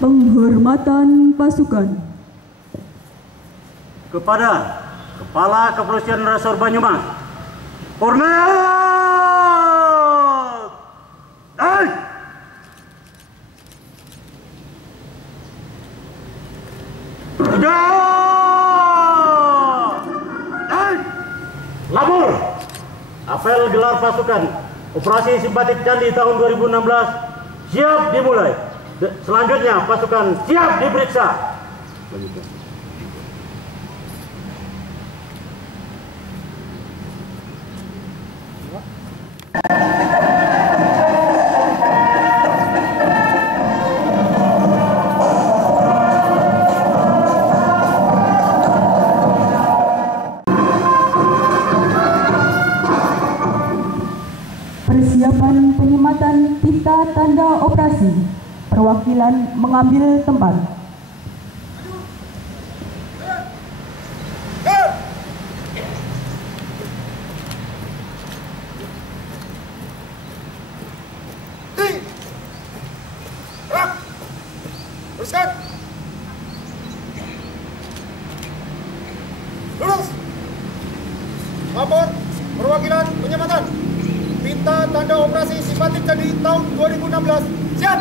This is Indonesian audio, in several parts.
Penghormatan pasukan kepada Kepala Kepolisian Resor Banyumas, Kornel Labur. Apel gelar pasukan Operasi Simpatik Candi tahun 2016 siap dimulai. Selanjutnya pasukan siap diperiksa. persiapan penyematan pita tanda operasi. Perwakilan mengambil tempat. Teruskan. Lurus. Lapor perwakilan penyematan pita tanda operasi simpatik Candi tahun 2016 siap.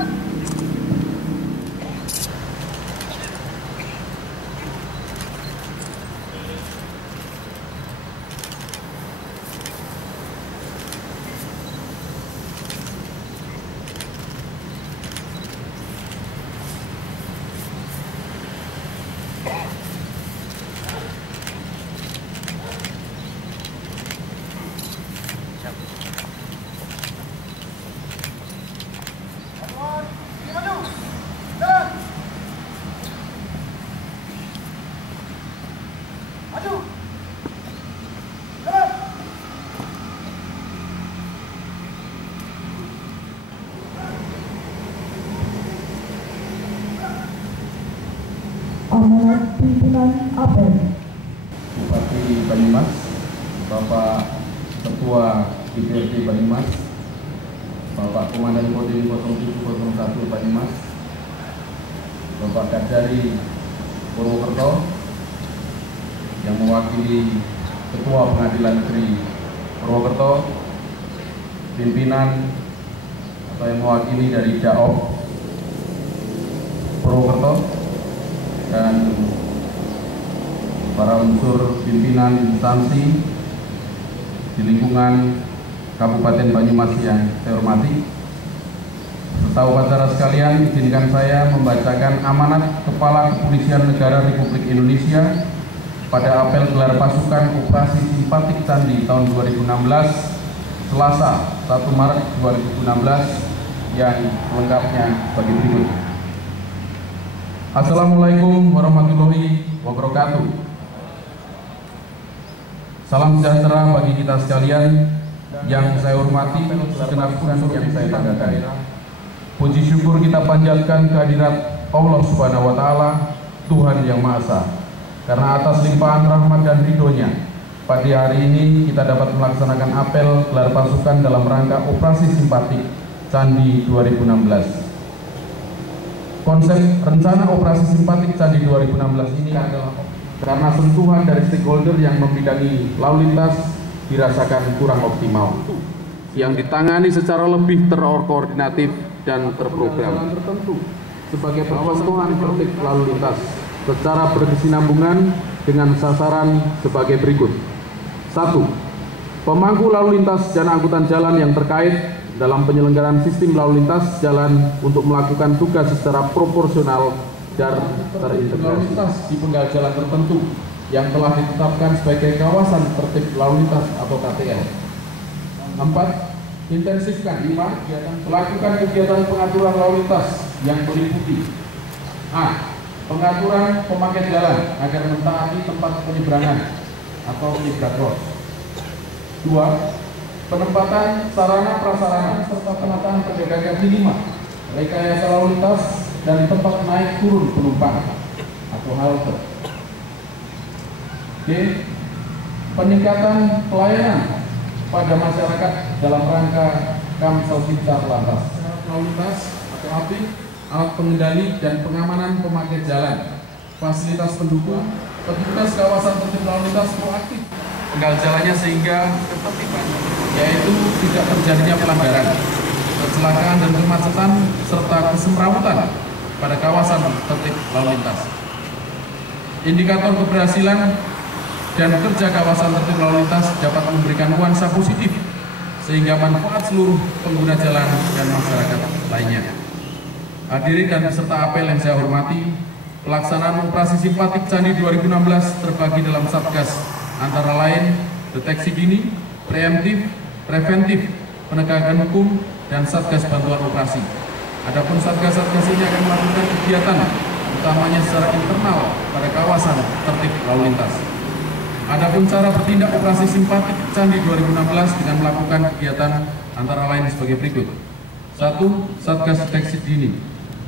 Amanat pimpinan apel. Bupati Banyumas, Bapak Ketua DPRD Banyumas, Bapak Komandan Kodim 0701 Banyumas, Bapak Kajari Purwokerto yang mewakili Ketua Pengadilan Negeri Purwokerto, pimpinan atau yang mewakili dari Daop Purwokerto, dan para unsur pimpinan instansi di lingkungan Kabupaten Banyumas yang saya hormati. Peserta upacara sekalian, izinkan saya membacakan amanat Kepala Kepolisian Negara Republik Indonesia pada apel gelar pasukan Operasi Simpatik Candi tahun 2016, Selasa 1 Maret 2016 yang lengkapnya bagi berikut. Assalamualaikum warahmatullahi wabarakatuh. Salam sejahtera bagi kita sekalian yang saya hormati, segenap unsur yang saya banggakan. Puji syukur kita panjatkan kehadirat Allah Subhanahu wa Ta'ala, Tuhan yang Maha Esa, karena atas limpahan rahmat dan ridhonya pagi hari ini kita dapat melaksanakan apel gelar pasukan dalam rangka Operasi Simpatik Candi 2016. Konsep rencana Operasi Simpatik Candi 2016 ini adalah karena sentuhan dari stakeholder yang membidangi lalu lintas dirasakan kurang optimal, yang ditangani secara lebih terkoordinatif dan terprogram tertentu sebagai percontohan tertib lalu lintas secara berkesinambungan dengan sasaran sebagai berikut. 1. Pemangku lalu lintas dan angkutan jalan yang terkait dalam penyelenggaraan sistem lalu lintas jalan untuk melakukan tugas secara proporsional dan terintegrasi. Lalu lintas di penggal jalan tertentu yang telah ditetapkan sebagai kawasan tertib lalu lintas atau KTL. 4. Intensifkan melakukan kegiatan pengaturan lalu lintas yang meliputi A. Pengaturan pemakai jalan agar mentaati tempat penyeberangan atau zebra cross. 2. Penempatan sarana prasarana serta penataan pedagang kaki lima, rekayasa lalu lintas dan tempat naik turun penumpang atau halte. D. Peningkatan pelayanan pada masyarakat dalam rangka Kamsel Cipta Lantas, lalu lintas atau AP, alat pengendali dan pengamanan pemakai jalan, fasilitas pendukung, petugas kawasan tertib lalu lintas proaktif penggal jalannya sehingga ketertiban, yaitu tidak terjadinya pelanggaran, kecelakaan dan kemacetan serta kesemrawutan pada kawasan tertib lalu lintas. Indikator keberhasilan dan kerja kawasan tertib lalu lintas dapat memberikan nuansa positif sehingga manfaat seluruh pengguna jalan dan masyarakat lainnya. Hadirin dan peserta apel yang saya hormati, pelaksanaan operasi simpatik Candi 2016 terbagi dalam satgas antara lain deteksi dini, preemptif, preventif, penegakan hukum, dan satgas bantuan operasi. Adapun satgas-satgas ini akan melakukan kegiatan utamanya secara internal pada kawasan tertib lalu lintas. Adapun cara bertindak operasi simpatik Candi 2016 dengan melakukan kegiatan antara lain sebagai berikut. 1. Satgas deteksi dini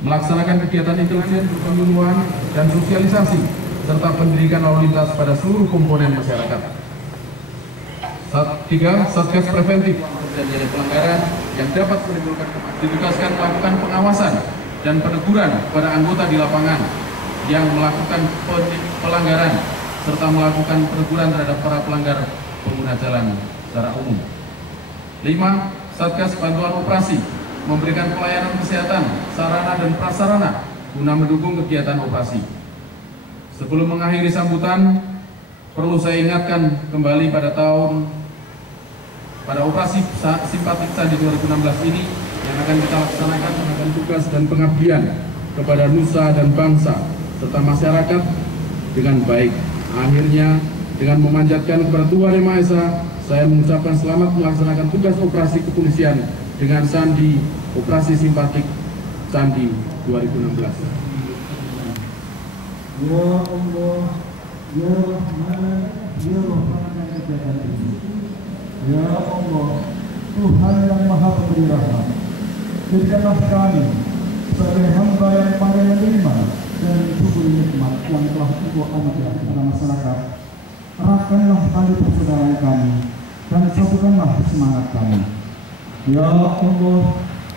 melaksanakan kegiatan intelijen penyuluhan dan sosialisasi serta pendidikan lalu lintas pada seluruh komponen masyarakat. 3. Satgas preventif terjadinya pelanggaran yang dapat menimbulkan kemacetan, ditugaskan melakukan pengawasan dan peneguran kepada anggota di lapangan yang melakukan pelanggaran serta melakukan peneguran terhadap para pelanggar pengguna jalan secara umum. 5. Satgas bantuan operasi memberikan pelayanan kesehatan, sarana dan prasarana guna mendukung kegiatan operasi. Sebelum mengakhiri sambutan, perlu saya ingatkan kembali pada operasi simpatik Candi 2016 ini yang akan kita laksanakan dengan tugas dan pengabdian kepada nusa dan bangsa serta masyarakat dengan baik. Akhirnya, dengan memanjatkan kepada Tuhan Yang Maha Esa, saya mengucapkan selamat melaksanakan tugas operasi kepolisian dengan sandi operasi simpatik Candi 2016. Ya Allah, Ya Rahman, Ya Rahman Ya Allah, Tuhan yang Maha Pemberi Rahmat, berikanlah kami sebagai hamba yang pandai menerima dan syukur nikmat yang telah Engkau anugerahkan kepada masyarakat. Eratkanlah tali persaudaraan kami dan satukanlah semangat kami. Ya Allah,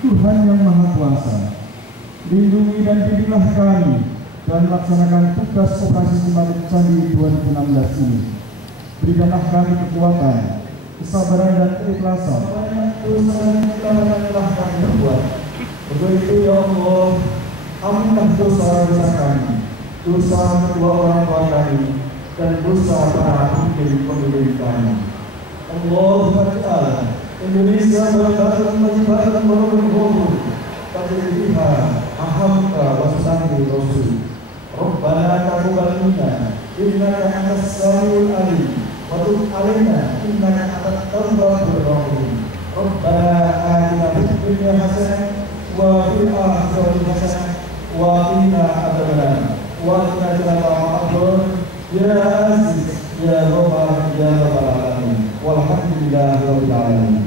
Tuhan yang Maha Kuasa, lindungi dan bidiklah kami dan laksanakan tugas operasi simpatik Candi 2016 ini. Berikanlah kami kekuatan, kesabaran dan keikhlasan yang telah kami berbuat. Untuk itu ya Allah, ampunilah dosa-dosa kami, dosa kedua orang tua kami, dan dosa para pemimpin kami. Allahumma ta'ala Indonesia berkatan menyebarkan berhubung tajribiha ahamka wasani rasul. Rabbana taqabbal minna innaka antas samiul alim wa tub alaina innaka antat tawwabur rahim. Rabbana atina fid dunya hasanah wa fil akhirati hasanah wa qina adzabannar wa qina adzabannar. Ya Aziz ya Rabbal ya Rabbal alamin walhamdulillahi rabbil alamin.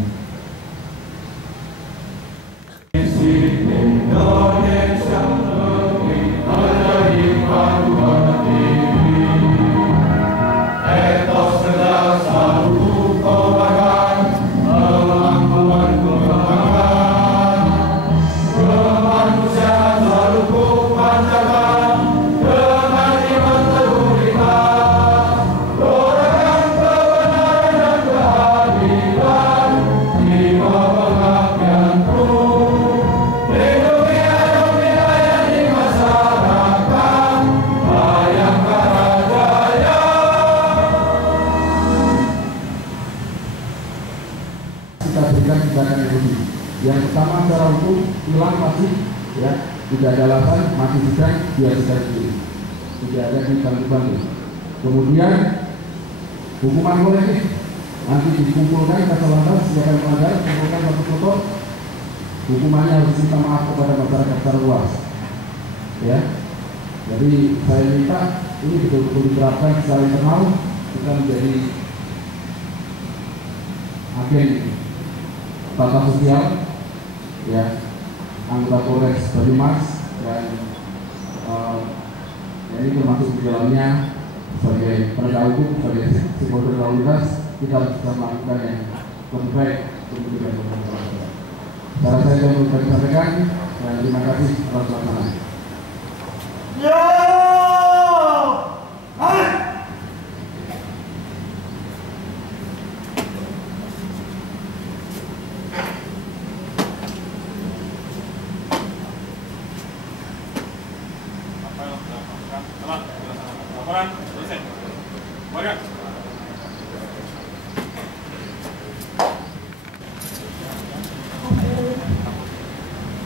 Yang pertama secara hukum hilang masih ya, tidak ada alasan masih sidang dia bisa sendiri, tidak ada dibantu. Kemudian hukuman kolektif nanti dikumpulkan kata lantas siapa yang melanggar, kumpulkan satu foto, hukumannya harus minta maaf kepada masyarakat secara luas. Ya, Jadi saya minta ini betul-betul diterapkan secara internal, kita menjadi agen tata sosial, ya, anggota Polres Banyumas, dan ini termasuk di dalamnya sebagai penegak hukum, sebagai stakeholder lalu lintas, kita harus bisa melakukan yang terbaik untuk menjaga masyarakat. Cara saya yang mau disampaikan, dan terima kasih atas pelaksanaan.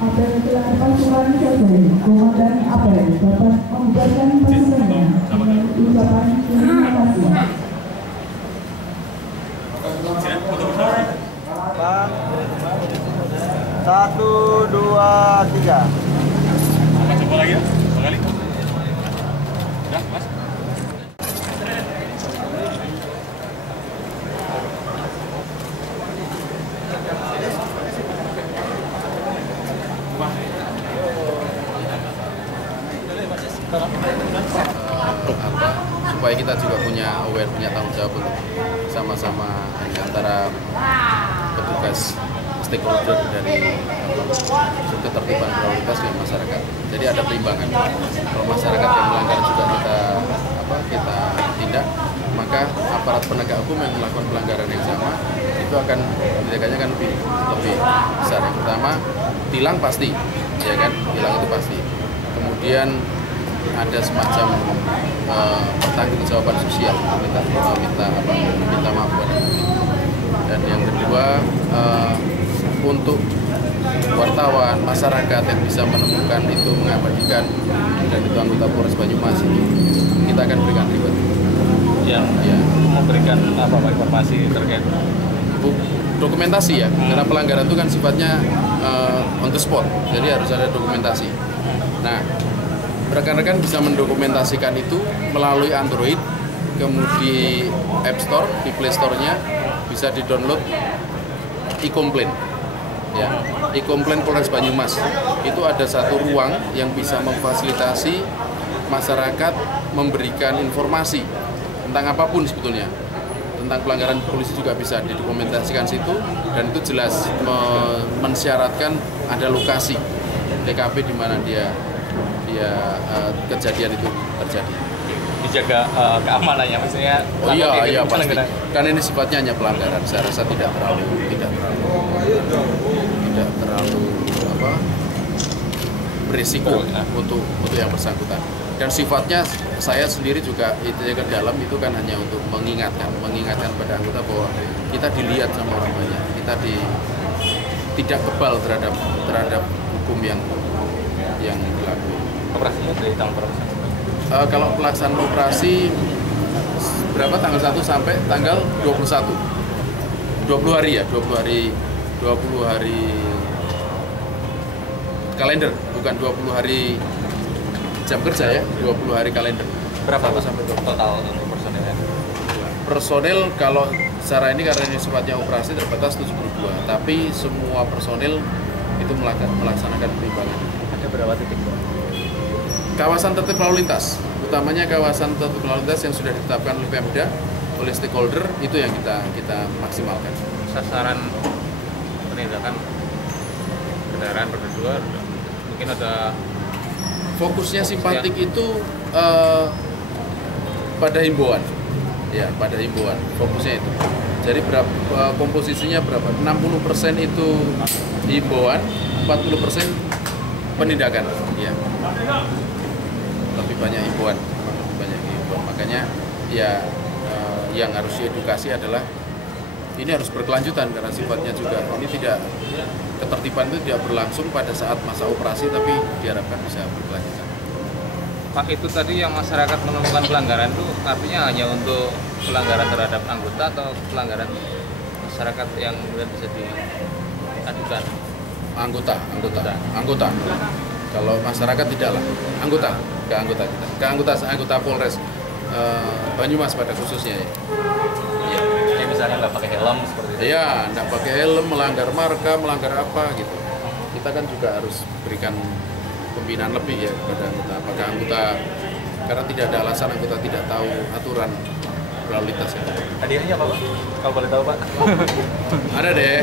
Apel gelar pasukan selesai. Komandan apel dapat membubarkan pasukannya dengan ucapan terima kasih. Bang, 1, 2, 3. Coba lagi ya, sekali. Udah, Mas. Supaya kita juga punya tanggung jawab untuk sama-sama antara petugas stakeholder dari ketertiban berlalu lintas dengan masyarakat. Jadi ada perimbangan. Kalau masyarakat yang melanggar juga kita tindak, maka aparat penegak hukum yang melakukan pelanggaran yang sama itu akan tindakannya kan lebih besar. Yang pertama, tilang pasti, ya kan? Tilang itu pasti. Kemudian ada semacam pertanggungjawaban sosial, minta maaf pada publik. Dan yang kedua, untuk wartawan, masyarakat yang bisa menemukan itu, mengabadikan, dan itu anggota Polres Banyumas itu, kita akan berikan reward. Yang memberikan informasi terkait dokumentasi ya, karena pelanggaran itu kan sifatnya on the spot, jadi harus ada dokumentasi. Nah, rekan-rekan bisa mendokumentasikan itu melalui Android, kemudian App Store, di Play Store-nya bisa di-download e-complaint. Ya, e-complaint Polres Banyumas. Itu ada satu ruang yang bisa memfasilitasi masyarakat memberikan informasi tentang apapun sebetulnya. Tentang pelanggaran polisi juga bisa didokumentasikan situ, dan itu jelas mensyaratkan ada lokasi TKP di mana dia kejadian itu terjadi. dijaga keamanannya, maksudnya. Oh iya pasti. Kan ini sifatnya hanya pelanggaran. Saya rasa tidak terlalu berisiko untuk yang bersangkutan. Dan sifatnya saya sendiri juga itu ke dalam itu kan hanya untuk mengingatkan pada anggota bahwa kita dilihat sama orang banyak, kita tidak kebal terhadap hukum yang berlaku. Operasinya dari tahun berapa? Kalau pelaksanaan operasi berapa, tanggal 1 sampai tanggal 21. 20 hari ya, 20 hari kalender, bukan 20 hari jam kerja ya, 20 hari kalender. Berapa sampai total untuk personilnya? Personil kalau secara ini karena ini sifatnya operasi terbatas 72, tapi semua personil itu melaksanakan perimbangan. Ada berapa titik? Kawasan tertib lalu lintas, utamanya kawasan tertib lalu lintas yang sudah ditetapkan oleh Pemda, oleh stakeholder, itu yang kita maksimalkan. Sasaran penindakan kendaraan roda 2 mungkin ada. Fokusnya simpatik itu pada himbauan, ya pada himbauan, fokusnya itu. Jadi berapa komposisinya berapa? 60% itu himbauan, 40% penindakan, ya. Lebih banyak himbauan. Makanya ya yang harus diedukasi adalah ini harus berkelanjutan karena sifatnya juga ini tidak, ketertiban itu tidak berlangsung pada saat masa operasi, tapi diharapkan bisa berkelanjutan. Pak, itu tadi yang masyarakat menemukan pelanggaran itu artinya hanya untuk pelanggaran terhadap anggota atau pelanggaran masyarakat yang kemudian bisa diadukan? Anggota. Kalau masyarakat tidaklah, anggota kita, anggota Polres Banyumas pada khususnya ya. Iya. Kayak misalnya nggak pakai helm seperti itu. Iya, nggak pakai helm, melanggar marka, melanggar apa gitu. Kita kan juga harus berikan pembinaan lebih ya kepada anggota. Apakah anggota, karena tidak ada alasan anggota tidak tahu aturan berlalu lintas ya. Hadiahnya apa Pak? Kalau boleh tahu Pak? Ada deh.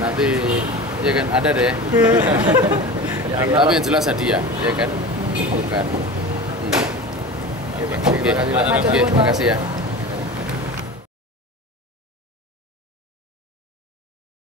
Nanti ya kan ada deh. Tapi yang jelas hadiah ya kan, bukan. Oke, terima kasih ya.